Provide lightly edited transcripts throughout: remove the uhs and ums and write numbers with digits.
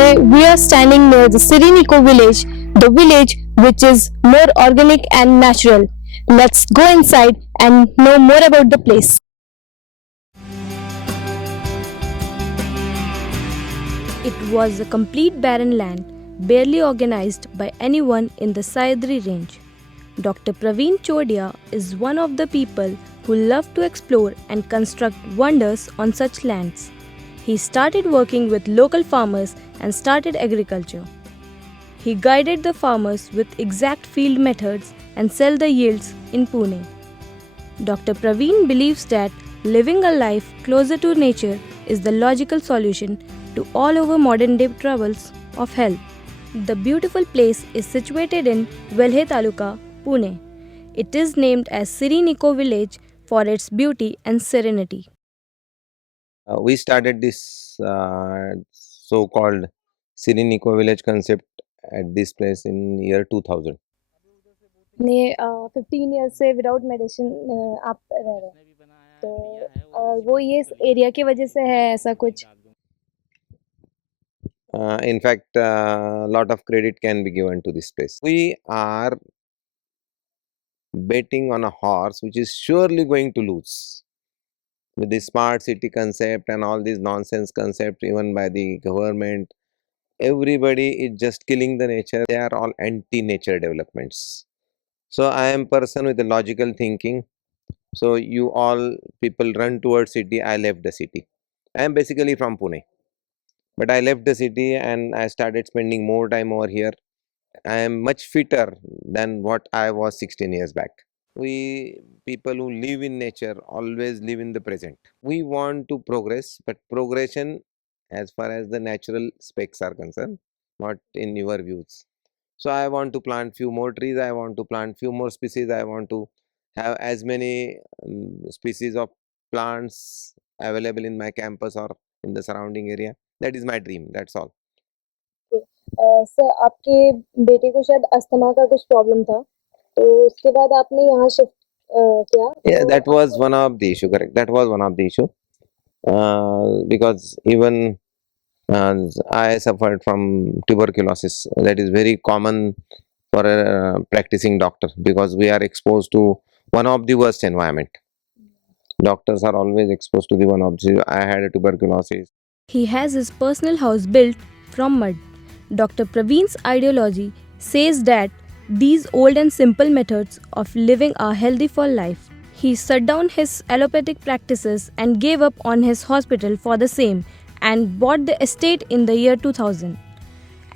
today we are standing near the Serene Eco Village, the village which is more organic and natural. Let's go inside and know more about the place. It was a complete barren land, barely organized by anyone in the Sayadri range. Dr. Praveen Chodia is one of the people who love to explore and construct wonders on such lands. He started working with local farmers and started agriculture. He guided the farmers with exact field methods and sell the yields in Pune. Dr. Praveen believes that living a life closer to nature is the logical solution to all our modern day troubles of health. The beautiful place is situated in Velhe Taluka, Pune. It is named as Serene Eco Village for its beauty and serenity. We started this so-called Serene Eco Village concept at this place in year 2000. ने 15 year से without medicine आप रह रहे हैं तो वो ये area की वजह से है ऐसा कुछ In fact, a lot of credit can be given to this place. We are betting on a horse which is surely going to lose. With the smart city concept and all these nonsense concept even by the government, everybody is just killing the nature. They are all anti-nature developments. So I am person with a logical thinking. So you all people run towards city. I left the city. I am basically from Pune, but I left the city and I started spending more time over here. I am much fitter than what I was 16 years back. We people who live in nature always live in the present. We want to progress, but progression as far as the natural specs are concerned, not in your views. So I want to plant few more trees, I want to plant few more species, I want to have as many species of plants available in my campus or in the surrounding area. That is my dream, that's all. Sir आपके बेटे को शायद asthma का कुछ problem था तो उसके बाद आपने यहाँ शिफ्ट किया Yeah, that was one of the issue, correct. That was one of the issue. Because even I suffered from tuberculosis. That is very common for a practicing doctor because we are exposed to one of the worst environment. Doctors are always exposed to the one of the. I had a tuberculosis. He has his personal house built from mud. Dr. Praveen's ideology says that these old and simple methods of living are healthy for life. He shut down his allopathic practices and gave up on his hospital for the same and bought the estate in the year 2000.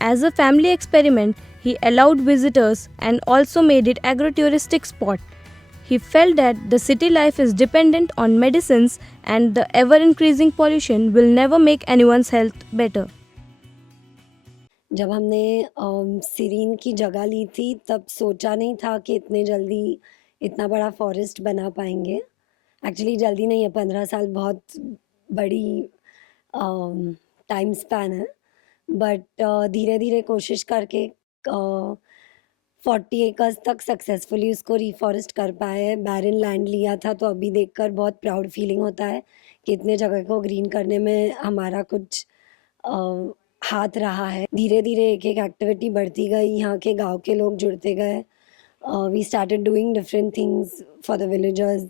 As a family experiment, he allowed visitors and also made it agro-touristic spot. He felt that the city life is dependent on medicines and the ever-increasing pollution will never make anyone's health better. जब हमने serine की जगह ली थी तब सोचा नहीं था कि इतने जल्दी इतना बड़ा फॉरेस्ट बना पाएंगे. एक्चुअली जल्दी नहीं है, 15 साल बहुत बड़ी टाइम स्पैन है, बट धीरे धीरे कोशिश करके 40 एकर्स तक सक्सेसफुली उसको रिफॉरेस्ट कर पाए. बैरन लैंड लिया था तो अभी देखकर बहुत प्राउड फीलिंग होता है कि इतने जगह को ग्रीन करने में हमारा कुछ हाथ रहा है. धीरे धीरे एक एक एक्टिविटी बढ़ती गई, यहाँ के गांव के लोग जुड़ते गए. We started doing different things for the villagers.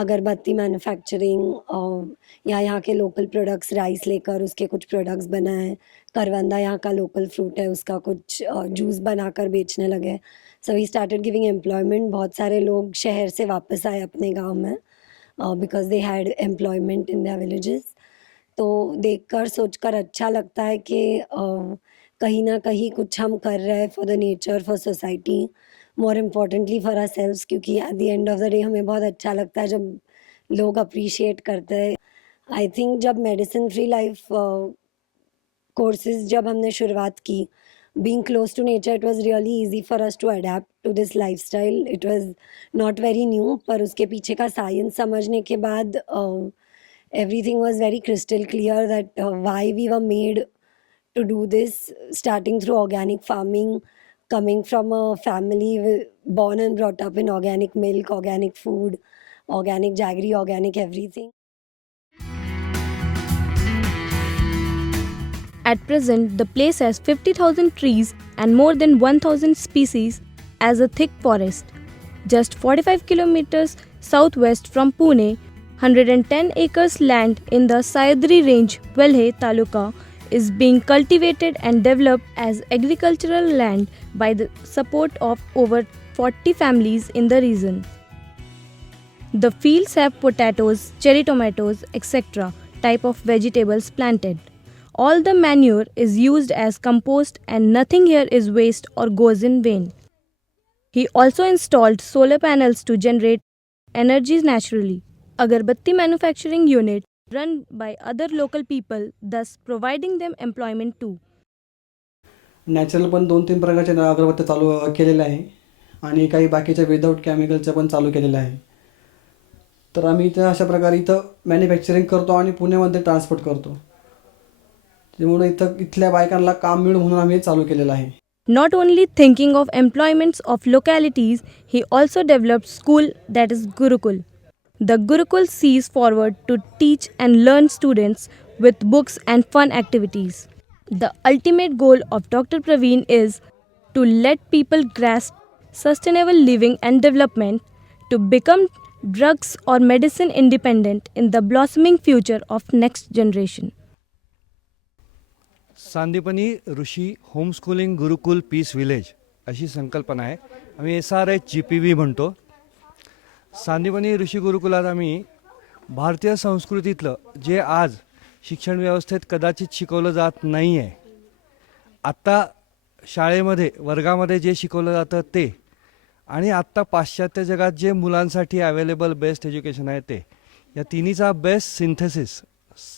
अगरबत्ती मैन्युफैक्चरिंग या यहाँ के लोकल प्रोडक्ट्स, राइस लेकर उसके कुछ प्रोडक्ट्स बनाए. करवंदा यहाँ का लोकल फ्रूट है, उसका कुछ जूस बनाकर बेचने लगे. So we started giving employment. बहुत सारे लोग शहर से वापस आए अपने गाँव में because they had employment in their villages. तो देखकर सोचकर अच्छा लगता है कि कहीं ना कहीं कुछ हम कर रहे हैं for the nature, for society, more importantly for ourselves. क्योंकि at the end of the day हमें बहुत अच्छा लगता है जब लोग अप्रिशिएट करते हैं. आई थिंक जब मेडिसिन फ्री लाइफ कोर्सेज जब हमने शुरुआत की, being close to nature, it was really easy for us to adapt to this lifestyle. It was not very new, पर उसके पीछे का साइंस समझने के बाद everything was very crystal clear that why we were made to do this, starting through organic farming, coming from a family born and brought up in organic milk, organic food, organic jaggery, organic everything. At present, the place has 50,000 trees and more than 1,000 species as a thick forest. Just 45 kilometers southwest from Pune, 110 acres land in the Sahyadri range, Welhe Taluka, is being cultivated and developed as agricultural land by the support of over 40 families in the region. The fields have potatoes, cherry tomatoes, etc. type of vegetables planted. All the manure is used as compost and nothing here is waste or goes in vain. He also installed solar panels to generate energy naturally. Agarbatti manufacturing unit run by other local people, thus providing them employment too. Natural पण 2-3 प्रकारचे अगरबत्त्या चालू केलेल्या आहे आणि काही बाकीच्या without केमिकलच्या पण चालू केलेल्या आहे. तर आम्ही इथं अशा प्रकारे इथं मॅन्युफॅक्चरिंग करतो आणि पुण्यामध्ये ट्रान्सपोर्ट करतो. त्यामुळे इथल्या बायकांना काम मिळू म्हणून आम्ही हे चालू केलेलं आहे. Not only thinking of employments of localities, he also developed school that is Gurukul. The Gurukul sees forward to teach and learn students with books and fun activities. The ultimate goal of Dr. Praveen is to let people grasp sustainable living and development to become drugs or medicine independent in the blossoming future of next generation. Sandipani Rishi homeschooling gurukul peace village अशी संकल्पना आहे. आम्ही SRHGPV म्हणतो. सांदीपनी ऋषी गुरुकुलात आम्ही भारतीय संस्कृतीतलं जे आज शिक्षण व्यवस्थेत कदाचित शिकवलं जात नाही आहे, आत्ता शाळेमध्ये वर्गामध्ये जे शिकवलं जातं ते आणि आत्ता पाश्चात्य जगात जे मुलांसाठी अवेलेबल बेस्ट एज्युकेशन आहे ते, या तिन्हीचा बेस्ट सिंथेसिस,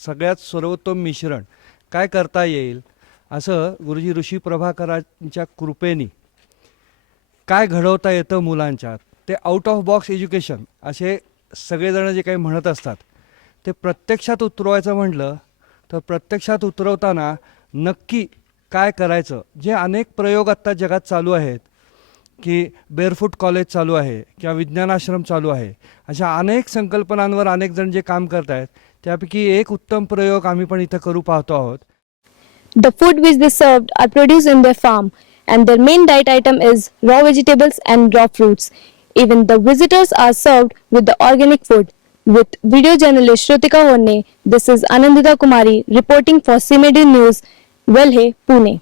सगळ्यात सर्वोत्तम मिश्रण काय करता येईल असं गुरुजी ऋषी प्रभाकरांच्या कृपेने काय घडवता येतं मुलांच्यात, ते आउट ऑफ बॉक्स एज्युकेशन असे सगळेजण जे काही म्हणत असतात ते प्रत्यक्षात उतरवायचं म्हटलं तर प्रत्यक्षात उतरवताना नक्की काय करायचं, जे अनेक प्रयोग आत्ता जगात चालू आहेत की बेअरफूट कॉलेज चालू आहे किंवा विज्ञानाश्रम चालू आहे, अशा अनेक संकल्पनांवर अनेक जण जे काम करत आहेत त्यापैकी एक उत्तम प्रयोग आम्ही पण इथं करू पाहतो आहोत. The food which they served are produced in their farm and their main diet item is raw vegetables and raw fruits. Even the visitors are served with the organic food. With video journalist Shrutika Horne, this is Anandita Kumari reporting for CMD News, Welhe, Pune.